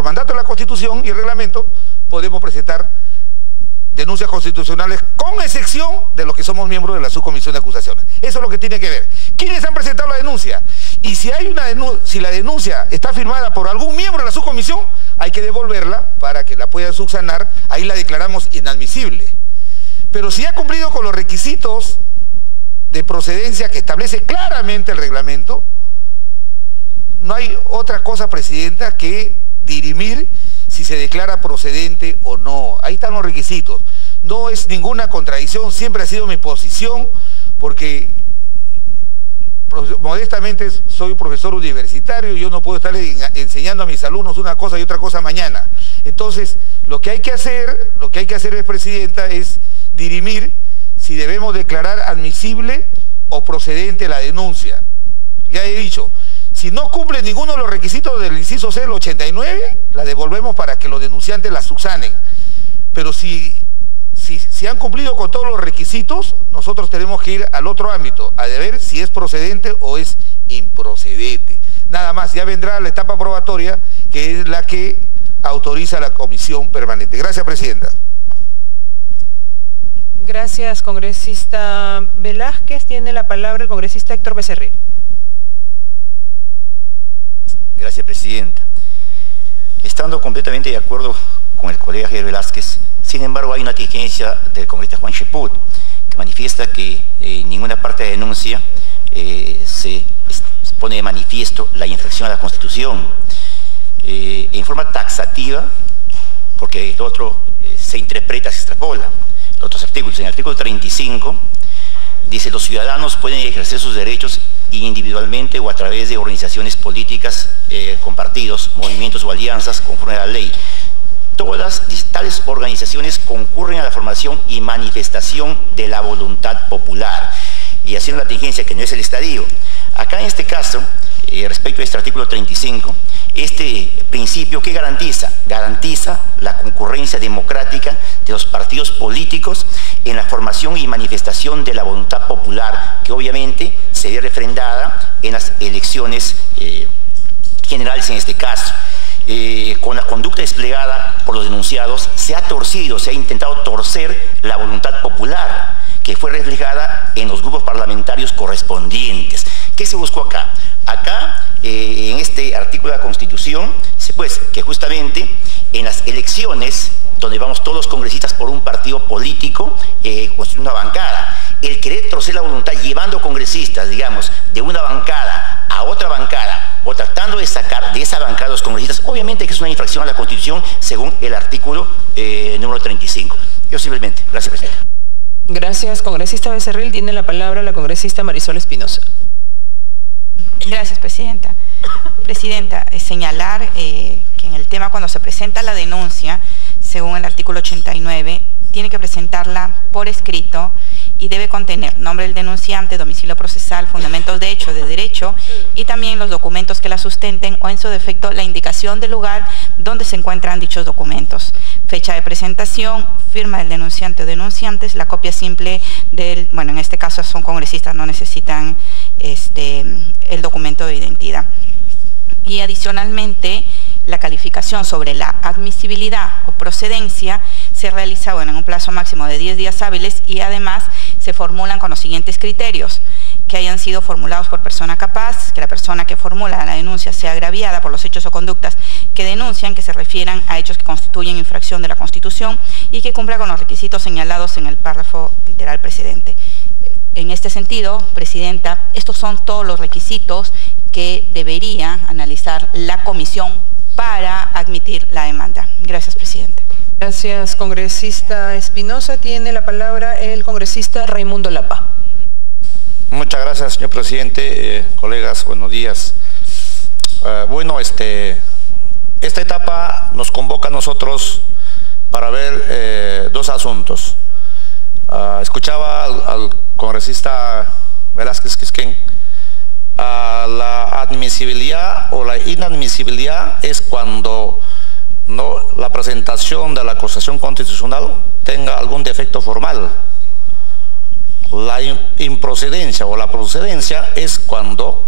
por mandato de la Constitución y el reglamento, podemos presentar denuncias constitucionales, con excepción de los que somos miembros de la subcomisión de acusaciones. Eso es lo que tiene que ver. ¿Quiénes han presentado la denuncia? Y si la denuncia está firmada por algún miembro de la subcomisión, hay que devolverla para que la puedan subsanar, ahí la declaramos inadmisible. Pero si ha cumplido con los requisitos de procedencia que establece claramente el reglamento, no hay otra cosa, Presidenta, que dirimir si se declara procedente o no. Ahí están los requisitos. No es ninguna contradicción, siempre ha sido mi posición, porque modestamente soy profesor universitario, yo no puedo estar enseñando a mis alumnos una cosa y otra cosa mañana. Entonces, lo que hay que hacer, Presidenta, es dirimir si debemos declarar admisible o procedente la denuncia. Ya he dicho, si no cumple ninguno de los requisitos del inciso C del 89, la devolvemos para que los denunciantes la subsanen. Pero si han cumplido con todos los requisitos, nosotros tenemos que ir al otro ámbito, a ver si es procedente o es improcedente. Nada más, ya vendrá la etapa probatoria, que es la que autoriza la comisión permanente. Gracias, Presidenta. Gracias, congresista Velázquez. Tiene la palabra el congresista Héctor Becerril. Gracias, Presidenta. Estando completamente de acuerdo con el colega Javier Velázquez, sin embargo hay una diligencia del congresista Juan Cheput, que manifiesta que en ninguna parte de la denuncia se pone de manifiesto la infracción a la Constitución. En forma taxativa, porque el otro se interpreta, se extrapola. Los otros artículos, en el artículo 35, dice: los ciudadanos pueden ejercer sus derechos individualmente o a través de organizaciones políticas, con partidos, movimientos o alianzas conforme a la ley. Todas tales organizaciones concurren a la formación y manifestación de la voluntad popular. Y haciendo la tingencia que no es el estadio. Acá en este caso, respecto a este artículo 35, este principio, ¿qué garantiza? Garantiza la concurrencia democrática de los partidos políticos en la formación y manifestación de la voluntad popular, que obviamente se ve refrendada en las elecciones generales en este caso. Con la conducta desplegada por los denunciados, se ha intentado torcer la voluntad popular, que fue reflejada en los grupos parlamentarios correspondientes. ¿Qué se buscó acá? Acá, en este artículo de la Constitución, que justamente en las elecciones, donde vamos todos los congresistas por un partido político, constituye una bancada. El querer torcer la voluntad llevando congresistas, digamos, de una bancada a otra bancada, o tratando de sacar de esa bancada a los congresistas, obviamente que es una infracción a la Constitución según el artículo número 35. Yo simplemente, gracias, Presidente. Gracias, congresista Becerril. Tiene la palabra la congresista Marisol Espinosa. Gracias, Presidenta. Presidenta, señalar que en el tema, cuando se presenta la denuncia, según el artículo 89, tiene que presentarla por escrito y debe contener nombre del denunciante, domicilio procesal, fundamentos de hecho, de derecho, y también los documentos que la sustenten, o en su defecto la indicación del lugar donde se encuentran dichos documentos. Fecha de presentación, firma del denunciante o denunciantes, la copia simple del, bueno, en este caso son congresistas, no necesitan el documento de identidad. Y adicionalmente, la calificación sobre la admisibilidad o procedencia se realiza en un plazo máximo de 10 días hábiles, y además se formulan con los siguientes criterios: que hayan sido formulados por persona capaz, que la persona que formula la denuncia sea agraviada por los hechos o conductas que denuncian, que se refieran a hechos que constituyen infracción de la Constitución y que cumpla con los requisitos señalados en el párrafo literal precedente. En este sentido, Presidenta, estos son todos los requisitos que debería analizar la comisión para admitir la demanda. Gracias, Presidenta. Gracias, congresista Espinosa. Tiene la palabra el congresista Raimundo Lapa. Muchas gracias, señor presidente. Colegas, buenos días. Esta etapa nos convoca a nosotros para ver dos asuntos. Escuchaba al congresista Velázquez Quisquén. La admisibilidad o la inadmisibilidad es cuando la presentación de la acusación constitucional tenga algún defecto formal. La improcedencia o la procedencia es cuando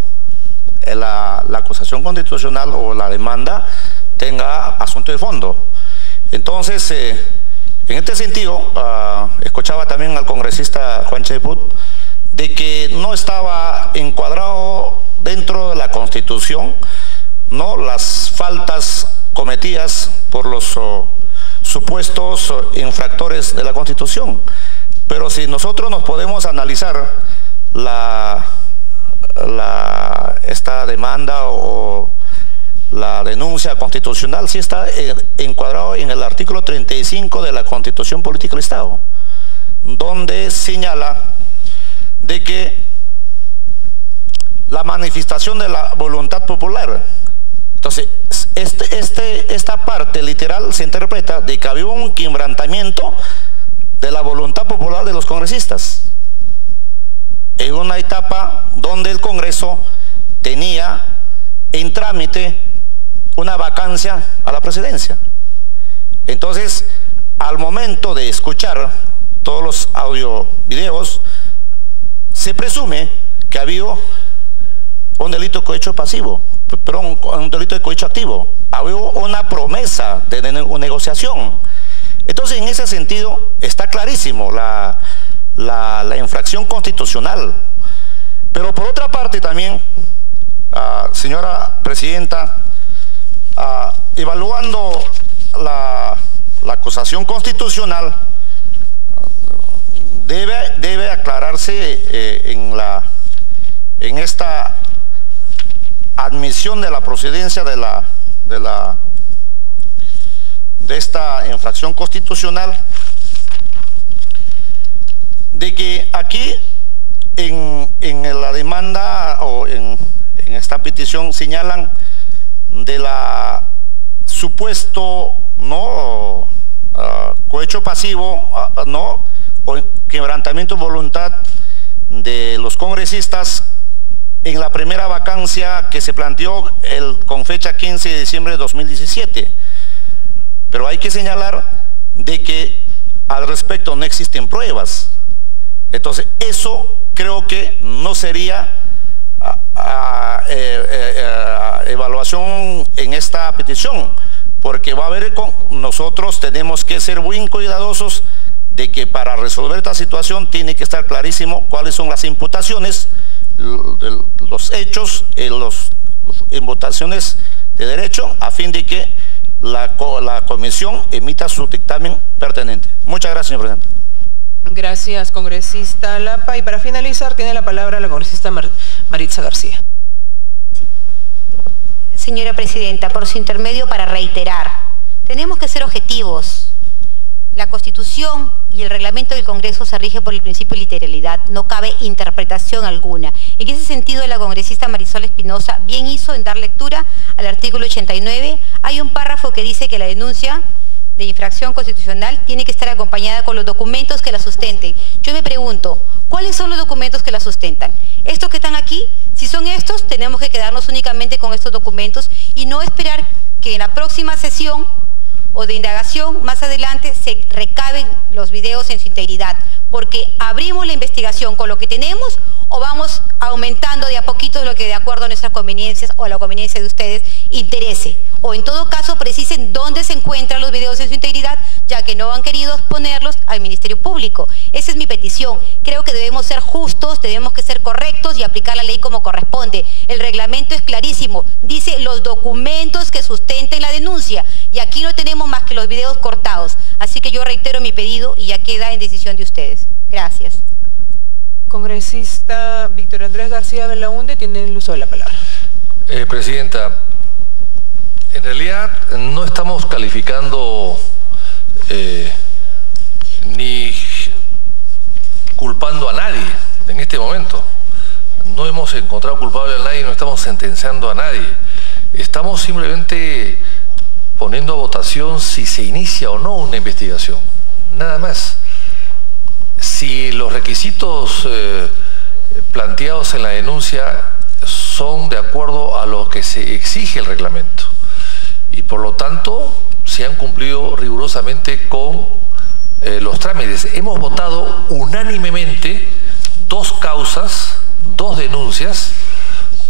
la acusación constitucional o la demanda tenga asunto de fondo. Entonces, en este sentido, escuchaba también al congresista Juan Cheput de que no estaba encuadrado dentro de la Constitución, ¿no?, las faltas cometidas por los supuestos infractores de la Constitución. Pero si nosotros nos podemos analizar esta demanda o la denuncia constitucional, sí está encuadrado en el artículo 35 de la Constitución Política del Estado, donde señala de que la manifestación de la voluntad popular. Entonces, esta parte literal se interpreta de que había un quebrantamiento de la voluntad popular de los congresistas en una etapa donde el Congreso tenía en trámite una vacancia a la presidencia. Entonces, al momento de escuchar todos los audio-videos, se presume que ha habido un delito de cohecho pasivo, perdón, un delito de cohecho activo. Había una promesa de negociación. Entonces, en ese sentido, está clarísimo la infracción constitucional. Pero por otra parte también, señora presidenta, evaluando la acusación constitucional, debe aclararse en esta admisión de la procedencia de esta infracción constitucional, de que aquí en la demanda o en esta petición señalan de la supuesto cohecho pasivo o quebrantamiento de voluntad de los congresistas en la primera vacancia que se planteó con fecha 15 de diciembre de 2017. Pero hay que señalar de que al respecto no existen pruebas. Entonces, eso creo que no sería evaluación en esta petición, porque va a haber, nosotros tenemos que ser muy cuidadosos de que para resolver esta situación tiene que estar clarísimo cuáles son las imputaciones, los hechos, las imputaciones de derecho, a fin de que la comisión emita su dictamen pertinente. Muchas gracias, señor presidente. Gracias, congresista Lapa. Y para finalizar, tiene la palabra la congresista Maritza García. Señora presidenta, por su intermedio para reiterar, tenemos que ser objetivos. La Constitución y el reglamento del Congreso se rige por el principio de literalidad, no cabe interpretación alguna. En ese sentido, la congresista Marisol Espinosa bien hizo en dar lectura al artículo 89. Hay un párrafo que dice que la denuncia de infracción constitucional tiene que estar acompañada con los documentos que la sustenten. Yo me pregunto, ¿cuáles son los documentos que la sustentan? Estos que están aquí, si son estos, tenemos que quedarnos únicamente con estos documentos y no esperar que en la próxima sesión o de indagación más adelante se recaben los videos en su integridad, porque abrimos la investigación con lo que tenemos o vamos aumentando de a poquito lo que de acuerdo a nuestras conveniencias o a la conveniencia de ustedes interese. O en todo caso precisen dónde se encuentran los videos en su integridad, ya que no han querido exponerlos al Ministerio Público. Esa es mi petición. Creo que debemos ser justos, debemos que ser correctos y aplicar la ley como corresponde. El reglamento es clarísimo, dice los documentos que sustenten la denuncia y aquí no tenemos más que los videos cortados. Así que yo reitero mi pedido y ya queda en decisión de ustedes. Gracias. Congresista Víctor Andrés García Belaunde tiene el uso de la palabra. Presidenta, en realidad no estamos calificando ni culpando a nadie en este momento. No hemos encontrado culpable a nadie, no estamos sentenciando a nadie. Estamos simplemente poniendo a votación si se inicia o no una investigación. Nada más. Si los requisitos planteados en la denuncia son de acuerdo a lo que se exige el reglamento y por lo tanto se han cumplido rigurosamente con los trámites. Hemos votado unánimemente 2 causas, 2 denuncias,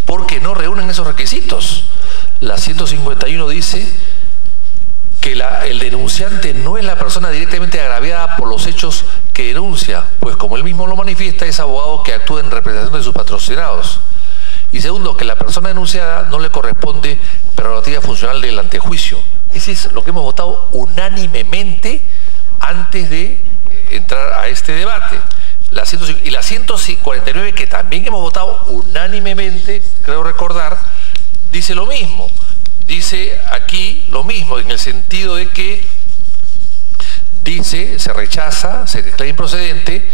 porque no reúnen esos requisitos. La 151 dice que el denunciante no es la persona directamente agraviada por los hechos que denuncia, pues como él mismo lo manifiesta, es abogado que actúa en representación de sus patrocinados. Y segundo, que la persona denunciada no le corresponde prerrogativa funcional del antejuicio. Ese es lo que hemos votado unánimemente antes de entrar a este debate. Y la 149, que también hemos votado unánimemente, creo recordar, dice lo mismo. Dice aquí lo mismo, en el sentido de que dice, se rechaza, se declara improcedente,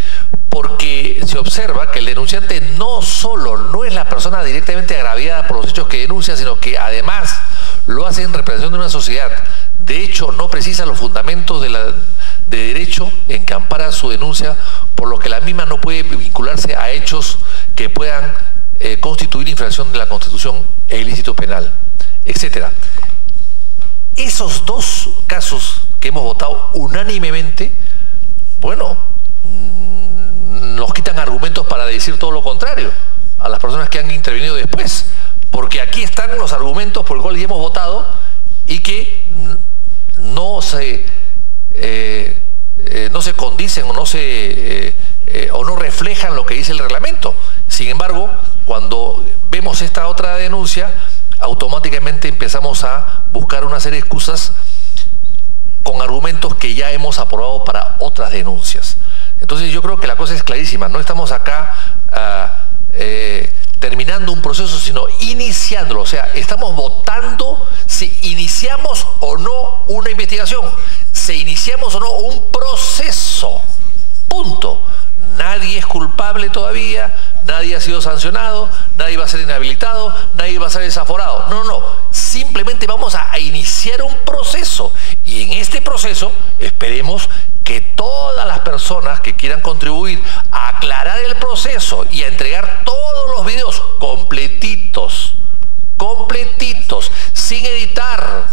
porque se observa que el denunciante no solo no es la persona directamente agraviada por los hechos que denuncia, sino que además lo hace en representación de una sociedad. De hecho, no precisa los fundamentos de derecho en que ampara su denuncia, por lo que la misma no puede vincularse a hechos que puedan constituir infracción de la Constitución e ilícito penal, etcétera. Esos dos casos que hemos votado unánimemente, bueno, nos quitan argumentos para decir todo lo contrario a las personas que han intervenido después, porque aquí están los argumentos por los cuales ya hemos votado y que no se condicen o no reflejan lo que dice el reglamento. Sin embargo, cuando vemos esta otra denuncia, automáticamente empezamos a buscar una serie de excusas con argumentos que ya hemos aprobado para otras denuncias. Entonces yo creo que la cosa es clarísima, no estamos acá terminando un proceso, sino iniciándolo. O sea, estamos votando si iniciamos o no una investigación, si iniciamos o no un proceso, punto. Nadie es culpable todavía, nadie ha sido sancionado, nadie va a ser inhabilitado, nadie va a ser desaforado. No, no, no. Simplemente vamos a iniciar un proceso. Y en este proceso esperemos que todas las personas que quieran contribuir a aclarar el proceso y a entregar todos los videos completitos, sin editar,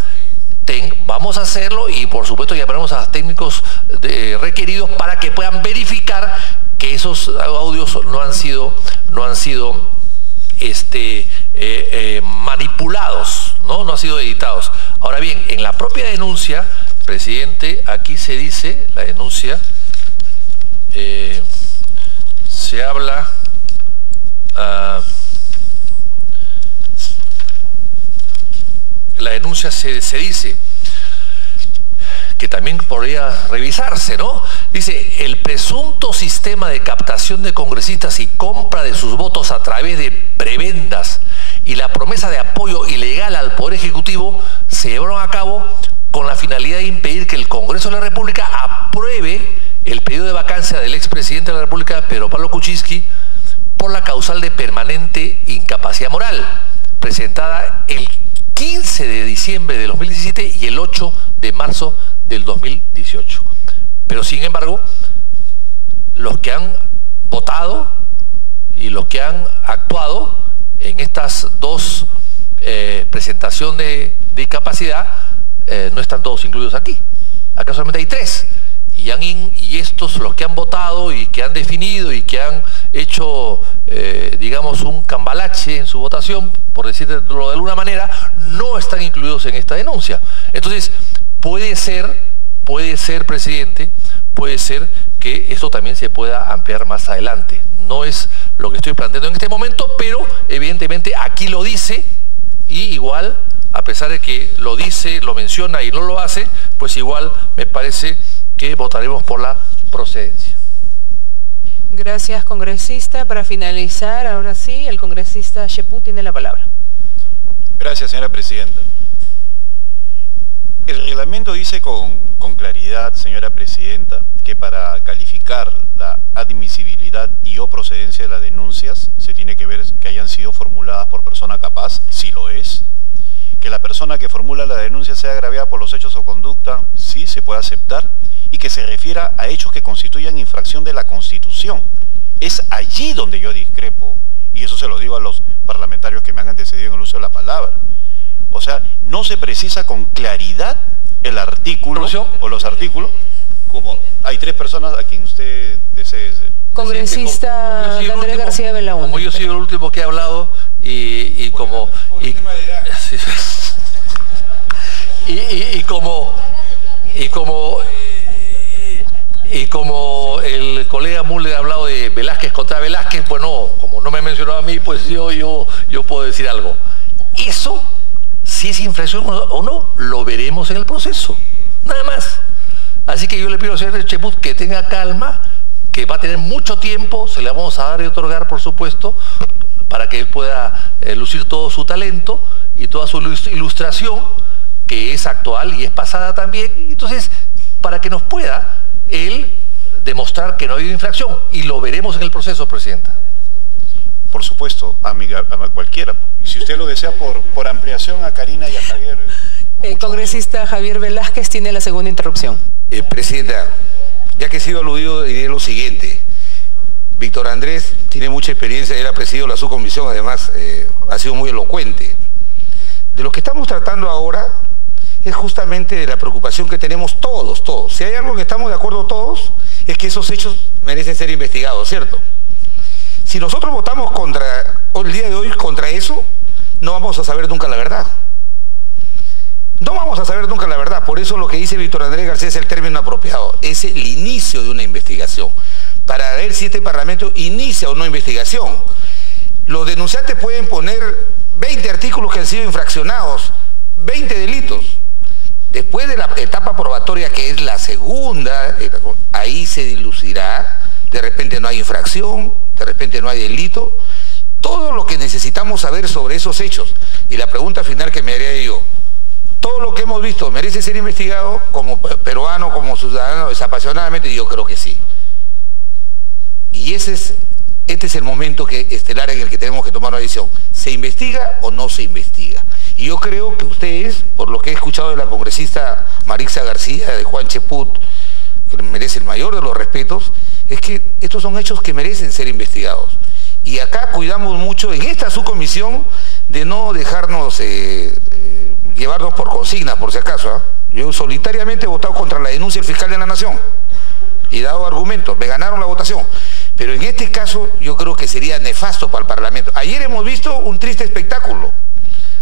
vamos a hacerlo, y por supuesto llamaremos a los técnicos requeridos para que puedan verificar que esos audios no han sido manipulados, no han sido editados. Ahora bien, en la propia denuncia, presidente, aquí se dice, la denuncia, se habla, la denuncia se dice, que también podría revisarse, ¿no? Dice, el presunto sistema de captación de congresistas y compra de sus votos a través de prebendas y la promesa de apoyo ilegal al Poder Ejecutivo se llevaron a cabo con la finalidad de impedir que el Congreso de la República apruebe el pedido de vacancia del expresidente de la República, Pedro Pablo Kuczynski, por la causal de permanente incapacidad moral, presentada el 15 de diciembre de 2017 y el 8 de marzo del 2018. Pero sin embargo, los que han votado y los que han actuado en estas dos presentaciones de incapacidad no están todos incluidos aquí. Acá solamente hay 3. Y estos, los que han votado y que han definido y que han hecho, digamos, un cambalache en su votación, por decirlo de alguna manera, no están incluidos en esta denuncia. Entonces, puede ser, presidente, puede ser que esto también se pueda ampliar más adelante. No es lo que estoy planteando en este momento, pero evidentemente aquí lo dice, y igual, a pesar de que lo dice, lo menciona y no lo hace, pues igual me parece que votaremos por la procedencia. Gracias, congresista. Para finalizar, ahora sí, el congresista Cheput tiene la palabra. Gracias, señora presidenta. El reglamento dice con claridad, señora presidenta, que para calificar la admisibilidad y o procedencia de las denuncias se tiene que ver que hayan sido formuladas por persona capaz, si lo es, que la persona que formula la denuncia sea agraviada por los hechos o conducta, sí, se puede aceptar, y que se refiera a hechos que constituyan infracción de la Constitución. Es allí donde yo discrepo, y eso se lo digo a los parlamentarios que me han antecedido en el uso de la palabra. O sea, no se precisa con claridad el artículo o los artículos, como hay 3 personas a quien usted desee. Congresista Andrés García Belaúnde. Como yo soy el último que he hablado y como Y como el colega Müller ha hablado de Velázquez contra Velázquez, bueno, como no me ha mencionado a mí, pues yo puedo decir algo. Eso, si es infracción o no, lo veremos en el proceso, nada más. Así que yo le pido al señor Cheput que tenga calma, que va a tener mucho tiempo, se le vamos a dar y otorgar, por supuesto, para que él pueda lucir todo su talento y toda su ilustración, que es actual y es pasada también. Entonces, para que nos pueda él demostrar que no ha habido infracción, y lo veremos en el proceso, Presidenta. Por supuesto, a cualquiera. Y si usted lo desea por ampliación, a Karina y a Javier. El congresista Javier Velázquez tiene la segunda interrupción. Presidenta, ya que he sido aludido, diré lo siguiente. Víctor Andrés tiene mucha experiencia, él ha presidido la subcomisión, además ha sido muy elocuente. De lo que estamos tratando ahora es justamente de la preocupación que tenemos todos. Si hay algo que estamos de acuerdo todos, es que esos hechos merecen ser investigados, ¿cierto? Si nosotros votamos el día de hoy contra eso, no vamos a saber nunca la verdad. No vamos a saber nunca la verdad. Por eso lo que dice Víctor Andrés García es el término apropiado. Es el inicio de una investigación. Para ver si este Parlamento inicia o no investigación. Los denunciantes pueden poner 20 artículos que han sido infraccionados, 20 delitos. Después de la etapa probatoria, que es la segunda, ahí se dilucidrá. De repente no hay infracción, de repente no hay delito. Todo lo que necesitamos saber sobre esos hechos. Y la pregunta final que me haría yo: ¿todo lo que hemos visto merece ser investigado como peruano, como ciudadano, desapasionadamente? Yo creo que sí. Y este es el momento estelar en el que tenemos que tomar una decisión. ¿Se investiga o no se investiga? Y yo creo que ustedes, por lo que he escuchado de la congresista Maritza García, de Juan Cheput, que merece el mayor de los respetos, es que estos son hechos que merecen ser investigados. Y acá cuidamos mucho, en esta subcomisión, de no dejarnos llevarnos por consignas, por si acaso. Yo solitariamente he votado contra la denuncia del fiscal de la Nación y dado argumentos, me ganaron la votación. Pero en este caso yo creo que sería nefasto para el Parlamento. Ayer hemos visto un triste espectáculo,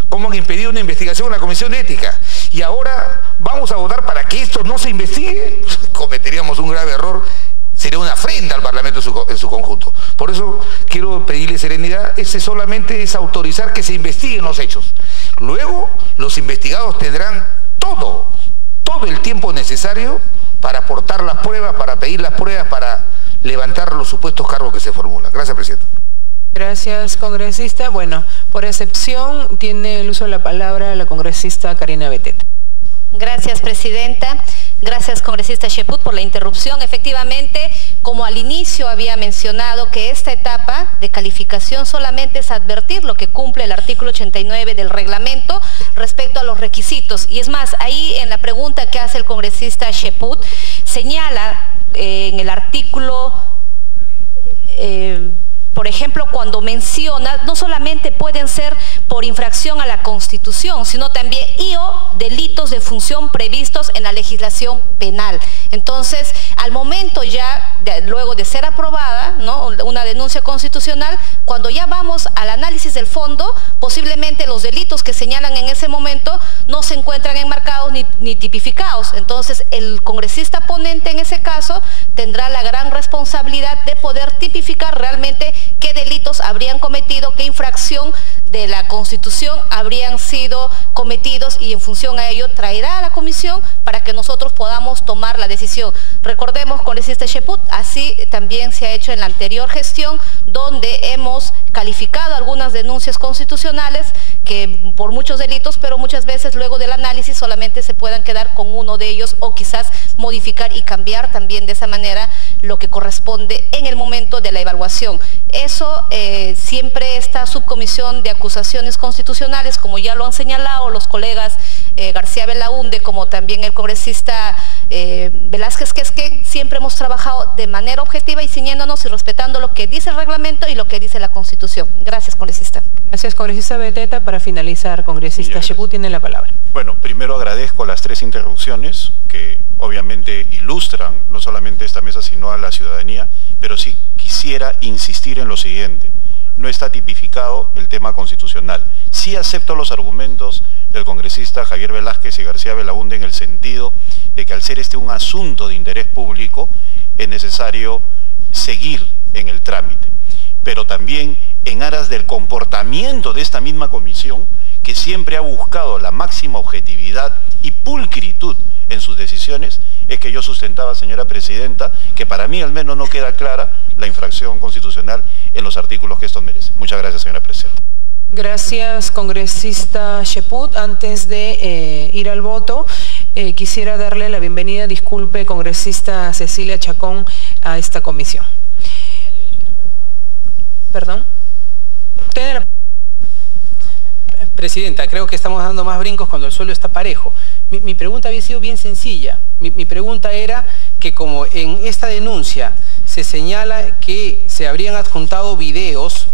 cómo han impedido una investigación en la Comisión de Ética, y ahora vamos a votar para que esto no se investigue. Cometeríamos un grave error, sería una afrenta al Parlamento en su conjunto. Por eso quiero pedirle serenidad. Solamente es autorizar que se investiguen los hechos. Luego los investigados tendrán todo el tiempo necesario para aportar las pruebas, para pedir las pruebas, para levantar los supuestos cargos que se formulan. Gracias, Presidenta. Gracias, congresista. Bueno, por excepción tiene el uso de la palabra la congresista Karina Beteta. Gracias, Presidenta. Gracias, congresista Cheput, por la interrupción. Efectivamente, como al inicio había mencionado, que esta etapa de calificación solamente es advertir lo que cumple el artículo 89 del reglamento respecto a los requisitos. Y es más, ahí en la pregunta que hace el congresista Cheput, señala en el artículo... por ejemplo, cuando menciona, no solamente pueden ser por infracción a la Constitución, sino también delitos de función previstos en la legislación penal. Entonces, al momento ya, luego de ser aprobada, ¿no?, una denuncia constitucional, cuando ya vamos al análisis del fondo, posiblemente los delitos que señalan en ese momento no se encuentran enmarcados ni tipificados. Entonces, el congresista ponente en ese caso tendrá la gran responsabilidad de poder tipificar realmente qué delitos habrían cometido, qué infracción de la Constitución habrían sido cometidos, y en función a ello traerá a la comisión para que nosotros podamos tomar la decisión. Recordemos, congresista Cheput, así también se ha hecho en la anterior gestión, donde hemos calificado algunas denuncias constitucionales que por muchos delitos, pero muchas veces luego del análisis solamente se puedan quedar con uno de ellos, o quizás modificar y cambiar también de esa manera lo que corresponde en el momento de la evaluación. Eso siempre esta subcomisión de acusaciones constitucionales, como ya lo han señalado los colegas García Belaúnde, como también el congresista Velázquez, que es que siempre hemos trabajado de manera objetiva y ciñéndonos y respetando lo que dice el reglamento y lo que dice la Constitución. Gracias, congresista. Gracias, congresista Beteta. Para finalizar, congresista Cheput tiene la palabra. Bueno, primero agradezco las 3 interrupciones que obviamente ilustran no solamente esta mesa sino a la ciudadanía, pero sí quisiera insistir en lo siguiente. no está tipificado el tema constitucional. Sí acepto los argumentos del congresista Javier Velázquez y García Belaúnde en el sentido de que al ser este un asunto de interés público es necesario seguir en el trámite, pero también en aras del comportamiento de esta misma comisión, que siempre ha buscado la máxima objetividad y pulcritud en sus decisiones, es que yo sustentaba, señora presidenta, que para mí al menos no queda clara la infracción constitucional en los artículos que esto merece. Muchas gracias, señora presidenta. Gracias, congresista Cheput. Antes de ir al voto, quisiera darle la bienvenida, disculpe, congresista Cecilia Chacón, a esta comisión. ¿Perdón? Tiene la... Presidenta, creo que estamos dando más brincos cuando el suelo está parejo. Mi pregunta había sido bien sencilla. Mi pregunta era que como en esta denuncia se señala que se habrían adjuntado videos,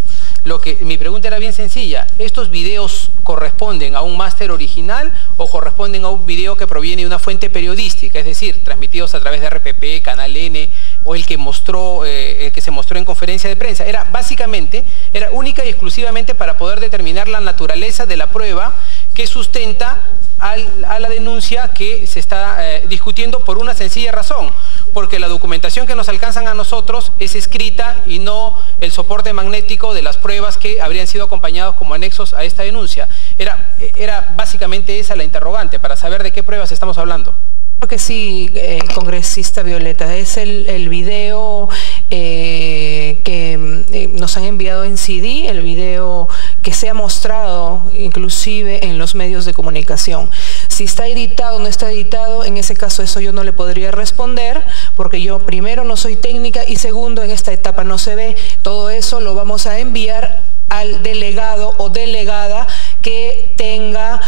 mi pregunta era bien sencilla. ¿Estos videos corresponden a un máster original o corresponden a un video que proviene de una fuente periodística? Es decir, transmitidos a través de RPP, Canal N o el que se mostró en conferencia de prensa. Básicamente, era única y exclusivamente para poder determinar la naturaleza de la prueba que sustenta a la denuncia que se está discutiendo, por una sencilla razón, porque la documentación que nos alcanzan a nosotros es escrita y no el soporte magnético de las pruebas que habrían sido acompañados como anexos a esta denuncia. Era básicamente esa la interrogante, para saber de qué pruebas estamos hablando. Creo que sí, congresista Violeta, es el video que nos han enviado en CD, el video que se ha mostrado inclusive en los medios de comunicación. Si está editado o no está editado, en ese caso eso yo no le podría responder, porque yo primero no soy técnica y segundo en esta etapa no se ve. Todo eso lo vamos a enviar al delegado o delegada que tenga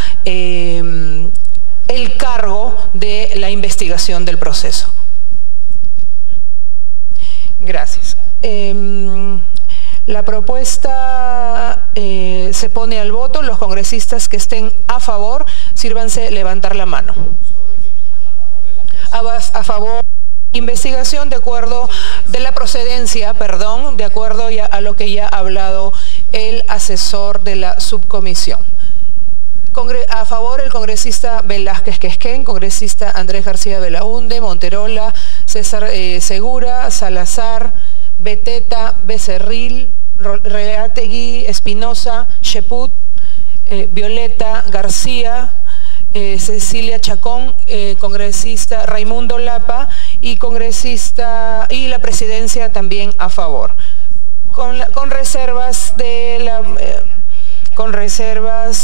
el cargo de la investigación del proceso. Gracias. La propuesta se pone al voto. Los congresistas que estén a favor, sírvanse levantar la mano. A favor. Investigación de acuerdo de la procedencia, perdón, de acuerdo a lo que ya ha hablado el asesor de la subcomisión. A favor el congresista Velázquez Quesquén, congresista Andrés García Belaúnde, Monterola, César Segura, Salazar, Beteta, Becerril, Reategui, Espinosa, Cheput, Violeta, García, Cecilia Chacón, congresista Raimundo Lapa y la presidencia también a favor. Con reservas de la...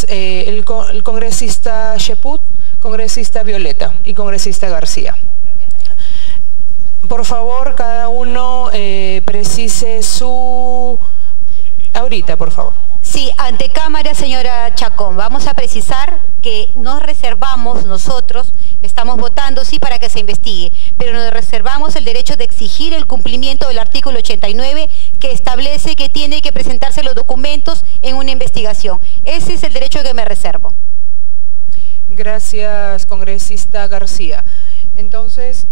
el congresista Cheput, congresista Violeta y congresista García. Por favor, cada uno precise su... Ahorita, por favor. Sí, ante cámara, señora Chacón, vamos a precisar que nos reservamos nosotros, estamos votando sí para que se investigue, pero nos reservamos el derecho de exigir el cumplimiento del artículo 89 que establece que tiene que presentarse los documentos en una investigación. Ese es el derecho que me reservo. Gracias, congresista García. Entonces,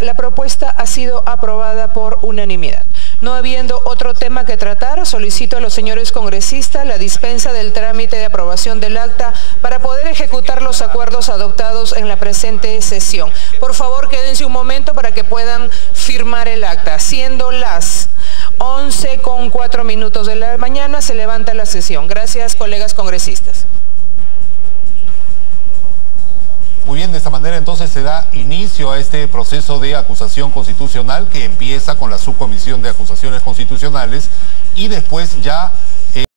la propuesta ha sido aprobada por unanimidad. No habiendo otro tema que tratar, solicito a los señores congresistas la dispensa del trámite de aprobación del acta para poder ejecutar los acuerdos adoptados en la presente sesión. Por favor, quédense un momento para que puedan firmar el acta. Siendo las 11:04 de la mañana, se levanta la sesión. Gracias, colegas congresistas. Muy bien, de esta manera entonces se da inicio a este proceso de acusación constitucional que empieza con la subcomisión de acusaciones constitucionales y después ya